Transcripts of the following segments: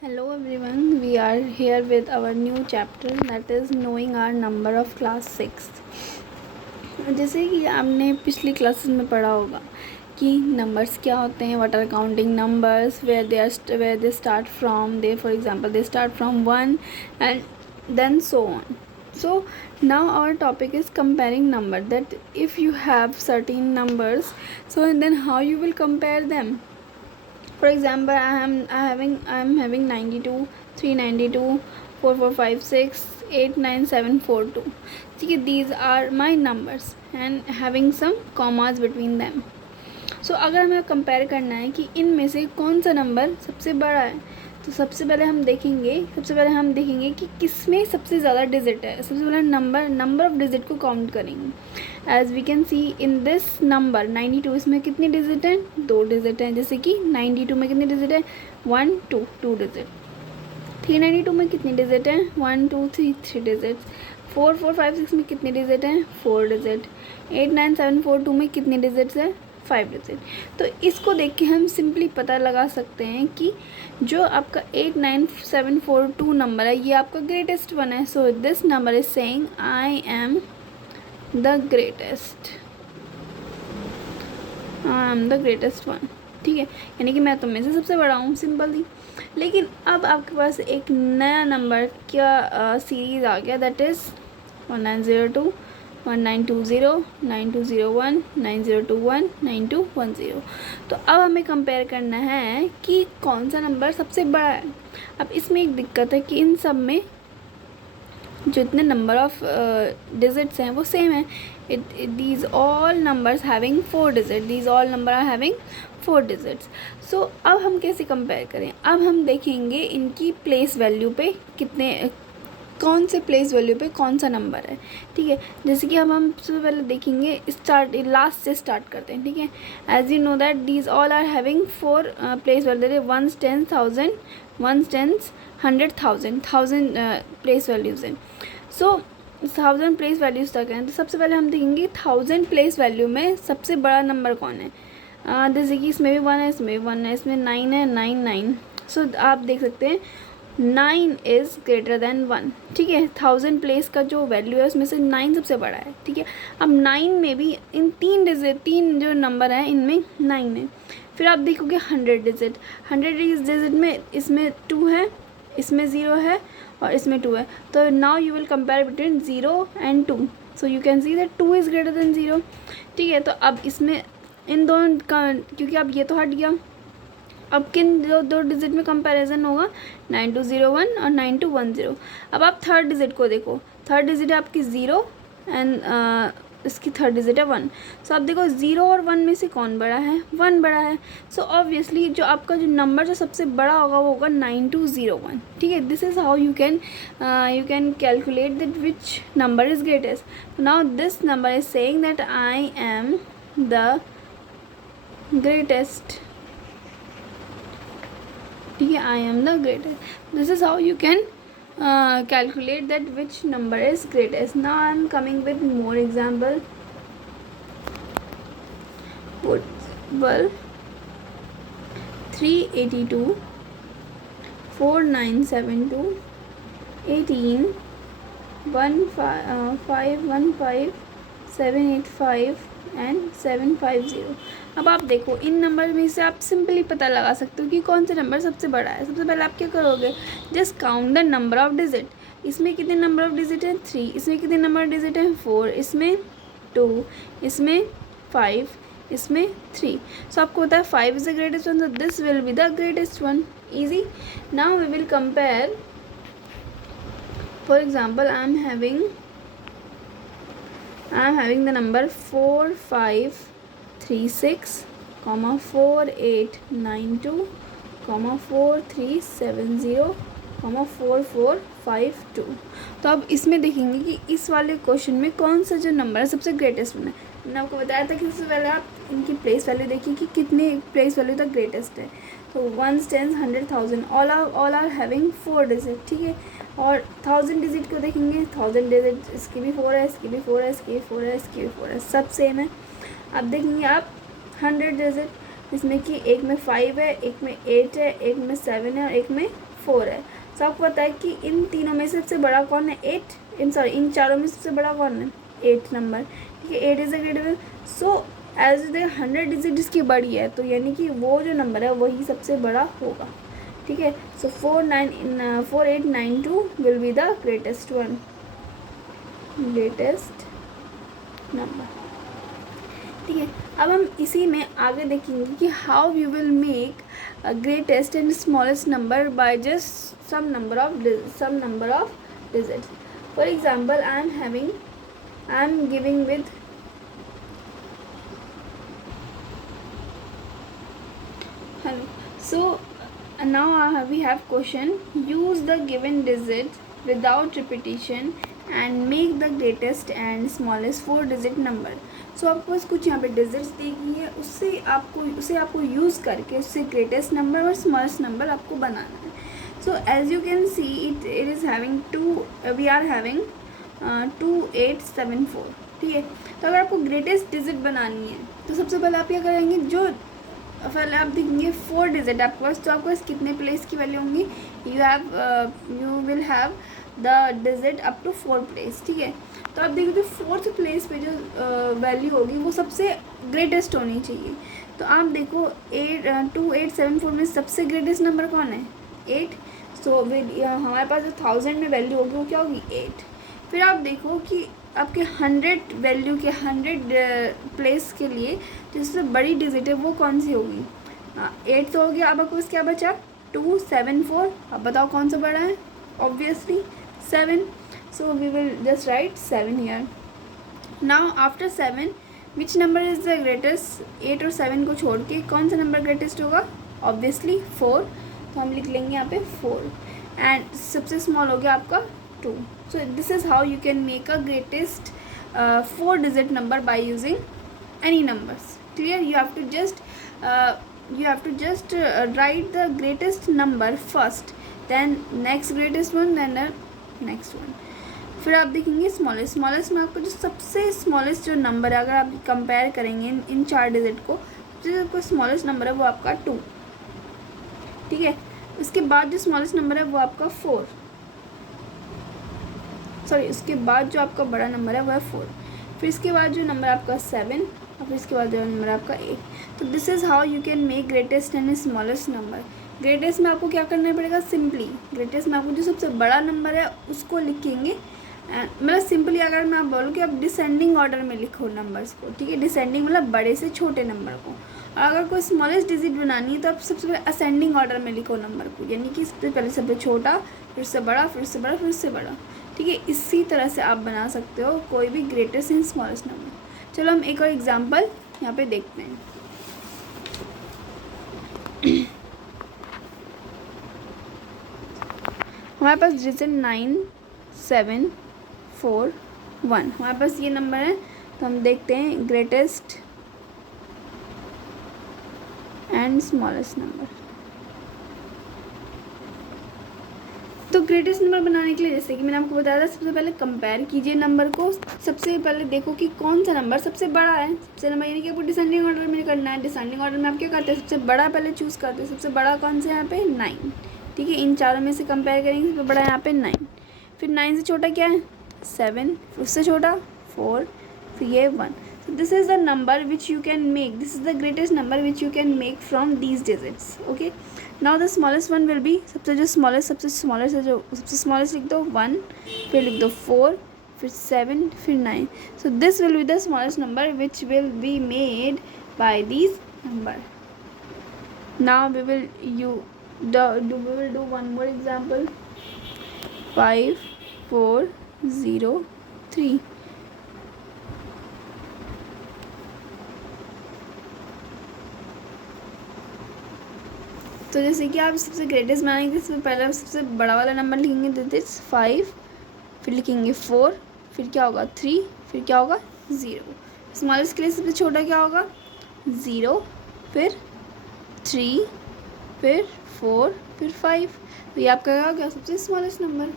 Hello everyone, we are here with our new chapter that is knowing our number of class 6. जैसे कि आपने पिछली classes में पढ़ा होगा कि नंबर्स क्या होते हैं, what are counting numbers, where they start from. They, for example, they start from 1 and then so on. So now our topic is comparing number, that if you have certain numbers, so and then how you will compare them. For example, I am having 92, 392, 4456, 89742. ठीक है, these are my numbers and having some commas between them. So अगर हमें compare करना है कि इनमें से कौन सा नंबर सबसे बड़ा है, तो सबसे पहले हम देखेंगे कि किसमें सबसे ज़्यादा डिजिट है. सबसे पहले नंबर ऑफ डिजिट को काउंट करेंगे. As we can see in this number 92, इसमें कितनी डिजिट हैं? 2 डिजिट हैं. जैसे कि 92 में कितनी डिजिट है? 1 2 डिजिट. 392 में कितनी डिजिट है? 1 2 3 3 डिजिट. 4456 में कितनी डिजिट है? 4 डिजिट. 89742 में कितनी डिजिट्स है? 5 डिजिट. तो इसको देख के हम सिंपली पता लगा सकते हैं कि जो आपका 89742 नंबर है ये आपका ग्रेटेस्ट वन है. So this number is saying I am the greatest one. ठीक है, यानी कि मैं तुम में से सबसे बड़ा हूँ. सिंपल थी. लेकिन अब आपके पास एक नया नंबर का सीरीज़ आ गया, दैट इज़ 1902, 1920, 9201, 9021, 9210. तो अब हमें कंपेयर करना है कि कौन सा नंबर सबसे बड़ा है. अब इसमें एक दिक्कत है कि इन सब में जो इतने नंबर ऑफ डिजिट्स हैं वो सेम है. these all numbers having 4 digits, these all number are having 4 digits. So अब हम कैसे कंपेयर करें? अब हम देखेंगे इनकी प्लेस वैल्यू पे कौन से प्लेस वैल्यू पे कौन सा नंबर है. ठीक है, जैसे कि अब हम सबसे पहले देखेंगे लास्ट से स्टार्ट करते हैं. ठीक है, as you know that these all are having 4 place value. 1s 10,000, 1s 10s 100,000 place values हैं. सो 1000 प्लेस वैल्यूज़ तक हैं. तो सबसे पहले हम देखेंगे 1000 प्लेस वैल्यू में सबसे बड़ा नंबर कौन है. जैसे कि इसमें भी 1 है, इसमें भी 1 है, इसमें 9 है, 9. सो आप देख सकते हैं 9 इज़ ग्रेटर देन 1. ठीक है, 1000 प्लेस का जो वैल्यू है उसमें से 9 सबसे बड़ा है. ठीक है, अब 9 में भी इन 3 जो नंबर हैं इनमें 9 है. फिर आप देखोगे 100 डिजिट. 100 डिजिट में इसमें 2 है, इसमें 0 है और इसमें 2 है. तो now you will compare between 0 and 2. So you can see that 2 is greater than 0. ठीक है, तो अब इसमें इन दोनों का, क्योंकि अब ये तो हट गया, अब किन दो डिजिट में कंपैरिजन होगा? 9201 और 9210. अब आप थर्ड डिजिट को देखो. थर्ड डिजिट है आपकी 0 एंड इसकी थर्ड डिजिट है 1. सो आप देखो 0 और 1 में से कौन बड़ा है? 1 बड़ा है. सो ऑब्वियसली जो आपका जो नंबर जो सबसे बड़ा होगा वो होगा 9201. ठीक है, this is how you can calculate that which number is greatest. Now this number is saying that I am the greatest. ठीक है, I am the greatest. This is how you can calculate that which number is greatest. Now I am coming with more example. Well, 382, 4972, 18, 515, 785 and 750. अब आप देखो इन number में से आप simply पता लगा सकते हो कि कौन सा नंबर सबसे बड़ा है. सबसे पहले आप क्या करोगे? Just count the number of digit. इसमें कितने नंबर ऑफ डिजिट हैं? 3. इसमें कितने नंबर ऑफ डिजिट हैं? 4. इसमें 2, इसमें 5, इसमें 3. सो आपको पता है 5 is the greatest one, so this will be the greatest one. Easy. Now we will compare. For example I am having the number 4536, 4892, 4370, 4452. तो अब इसमें देखेंगे कि इस वाले क्वेश्चन में कौन सा जो नंबर है सबसे ग्रेटेस्ट वन है. मैंने आपको बताया था कि सबसे पहले आप इनकी प्लेस वैल्यू देखिए कि कितने प्लेस वैल्यू तक ग्रेटेस्ट है. तो 1s 10s 100,000 all are having 4 digit. ठीक है, और 1000 डिजिट को देखेंगे. 1000 डिजिट इसकी भी 4 है, इसकी भी 4 है, इसकी भी 4 है, इसकी भी 4 है, सब सेम है. अब देखेंगे आप 100 डिजिट, जिसमें कि एक में 5 है, एक में 8 है, एक में 7 है और एक में 4 है। तो आपको पता है कि इन तीनों में सबसे बड़ा कौन है? 8। इन चारों में सबसे बड़ा कौन है? 8 नंबर। ठीक है, 8 is the greater. So as the 100 digit इसकी बड़ी है, तो यानी कि वो जो नंबर है वही सबसे बड़ा होगा। ठीक है, so 4892 will be the greatest number. ठीक है, अब हम इसी में आगे देखेंगे कि how you will make greatest and smallest number by just some number of digits. For example, I am giving with hello. So now we have question. Use the given digit without repetition and make the greatest and smallest 4-digit number. So आपको बस कुछ यहाँ पे digits दी गई है, उसे आपको use करके उससे ग्रेटेस्ट नंबर और स्मॉलेस्ट नंबर आपको बनाना है. So as you can see, it is having we are having 2874. ठीक है, तो अगर आपको ग्रेटेस्ट डिजिट बनानी है तो सबसे पहले आप क्या करेंगे, जो पहले आप देखेंगे 4 डिजिट आपके पास, तो आपके पास कितने प्लेस की वैल्यू होंगी? You will have the digit up to 4 place. ठीक है, तो आप देखिए 4th प्लेस पे जो वैल्यू होगी वो सबसे ग्रेटेस्ट होनी चाहिए. तो आप देखो 2874 में सबसे ग्रेटेस्ट नंबर कौन है? 8. सो हमारे पास जो 1000 में वैल्यू होगी वो क्या होगी? 8. फिर आप देखो कि आपके 100 वैल्यू के 100 प्लेस के लिए जो सबसे बड़ी डिजिट है वो कौन सी होगी? 8 तो हो गया. अब आपको क्या बचा? 274. अब बताओ कौन सा बड़ा है? Obviously 7. So we will just write 7 here. Now after 7 which number is the greatest? 8 और 7 को छोड़ के कौन सा नंबर ग्रेटेस्ट होगा? ऑब्वियसली 4. तो हम लिख लेंगे यहाँ पे 4. एंड सबसे स्मॉल हो गया आपका 2. So this is how you can make a greatest 4-digit number by using any numbers. Clear? You have to just write the greatest number first, then next greatest one, then the next one. फिर आप देखेंगे smallest में आपको जो सबसे smallest जो number है, अगर आप कंपेयर करेंगे इन 4 डिजिट को, जो स्मॉलेस्ट नंबर है वो आपका 2. ठीक है, उसके बाद जो स्मॉलेस्ट नंबर है वो आपका 4. उसके बाद जो आपका बड़ा नंबर है वो है 4. फिर इसके बाद जो नंबर आपका 7 और फिर इसके बाद जो नंबर आपका 8. तो this is how you can make greatest and smallest number. Greatest में आपको क्या करना पड़ेगा? सिंपली ग्रेटेस्ट में आपको जो सबसे बड़ा नंबर है उसको लिखेंगे. मतलब सिंपली अगर मैं आप बोलूँ कि आप डिसेंडिंग ऑर्डर में लिखो नंबर्स को. ठीक है, डिसेंडिंग मतलब बड़े से छोटे नंबर को. और अगर कोई स्मॉलेस्ट डिजिट बनानी है तो आप सबसे पहले असेंडिंग ऑर्डर में लिखो नंबर को, यानी कि सबसे पहले सबसे छोटा, फिर से बड़ा, फिर से बड़ा, फिर से बड़ा. ठीक है, इसी तरह से आप बना सकते हो कोई भी ग्रेटेस्ट एंड स्मॉलेस्ट नंबर. चलो हम एक और एग्जांपल यहाँ पे देखते हैं. हमारे पास डिजिट 9741 हमारे पास ये नंबर है. तो हम देखते हैं ग्रेटेस्ट एंड स्मॉलेस्ट नंबर. तो ग्रेटेस्ट नंबर बनाने के लिए जैसे कि मैंने आपको बताया था, सबसे पहले कंपेयर कीजिए नंबर को. सबसे पहले देखो कि कौन सा नंबर सबसे बड़ा है. सबसे नंबर यानी कि आपको डिसेंडिंग ऑर्डर में करना है. डिसेंडिंग ऑर्डर में आप क्या करते हैं? सबसे बड़ा पहले चूज़ करते हैं. सबसे बड़ा कौन सा है यहाँ पे? 9. ठीक है, इन चारों में से कंपेयर करेंगे. सबसे बड़ा यहाँ पे 9. फिर 9 से छोटा क्या है? 7. फिर उससे छोटा 4. फिर ये 1. So this is the number which you can make. This is the greatest number which you can make from these digits. Okay. Now the smallest one will be सबसे smallest लिख दो 1, फिर लिख दो 4, फिर 7, फिर 9. So this will be the smallest number which will be made by these number. Now we will do one more example. 5403. तो जैसे कि आप सबसे ग्रेटेस्ट बनाएंगे, सबसे पहले सबसे बड़ा वाला नंबर लिखेंगे डिजिट्स 5, फिर लिखेंगे 4, फिर क्या होगा 3, फिर क्या होगा 0. स्मॉलेस्ट के लिए सबसे छोटा क्या होगा? 0, फिर 3, फिर 4, फिर 5. तो ये आपका क्या हो गया? सबसे smallest number.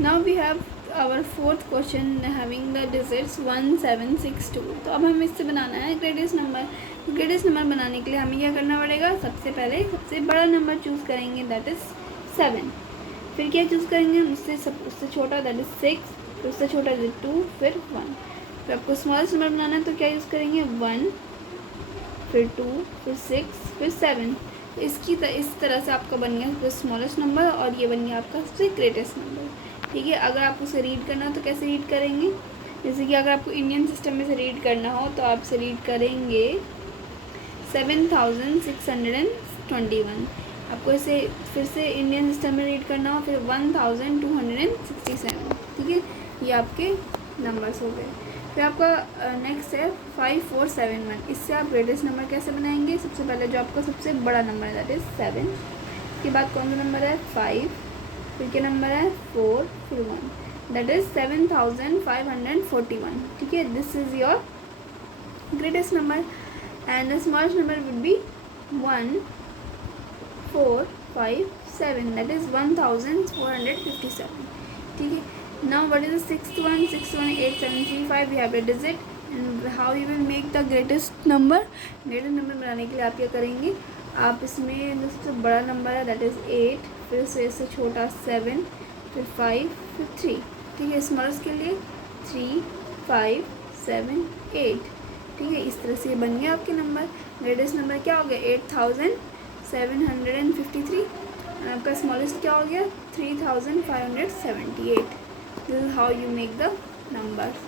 Now we have our fourth question having the digits 1762। तो अब हमें इससे बनाना है ग्रेटेस्ट नंबर। ग्रेटेस्ट नंबर बनाने के लिए हमें क्या करना पड़ेगा, सबसे पहले सबसे बड़ा नंबर चूज़ करेंगे, दैट इज़ 7। फिर क्या चूज़ करेंगे, उससे छोटा, दैट इज़ 6। फिर उससे छोटा 2, फिर 1। फिर आपको स्मॉलेस्ट नंबर बनाना है तो क्या यूज़ करेंगे, 1, फिर 2, फिर 6, फिर 7। तो इस तरह से आपका बन गया स्मॉलेस्ट नंबर और ये बन गया आपका सबसे ग्रेटेस्ट नंबर। ठीक है, अगर आपको उसे रीड करना हो तो कैसे रीड करेंगे, जैसे कि अगर आपको इंडियन सिस्टम में से रीड करना हो तो आप इसे रीड करेंगे 7621। आपको इसे फिर से इंडियन सिस्टम में रीड करना हो फिर 1267। ठीक है, ये आपके नंबर्स हो गए। फिर आपका नेक्स्ट है 5471। इससे आप ग्रेटेस्ट नंबर कैसे बनाएंगे, सबसे पहले जो आपका सबसे बड़ा नंबर है दैट इज़ 7। इसके बाद कौन सा नंबर है, 5। फिर क्या नंबर है, 4, फिर 1, दैट इज़ 7541। ठीक है, this is your greatest number and the smallest number would be 1457, that is 1457। ठीक है, now what is the sixth one, 618735, we have a digit and how you will make the greatest number। greatest number बनाने के लिए आप क्या करेंगे, आप इसमें जो सबसे बड़ा नंबर है दैट इज़ 8, फिर इससे छोटा 7, फिर 5, फिर 3। ठीक है, स्मॉलेस्ट के लिए 3, 5, 7, 8। ठीक है, इस तरह से ये बन गया आपके नंबर। ग्रेटेस्ट नंबर क्या हो गया, 8753। आपका स्मॉलेस्ट क्या हो गया, 3578। This is how you make the numbers।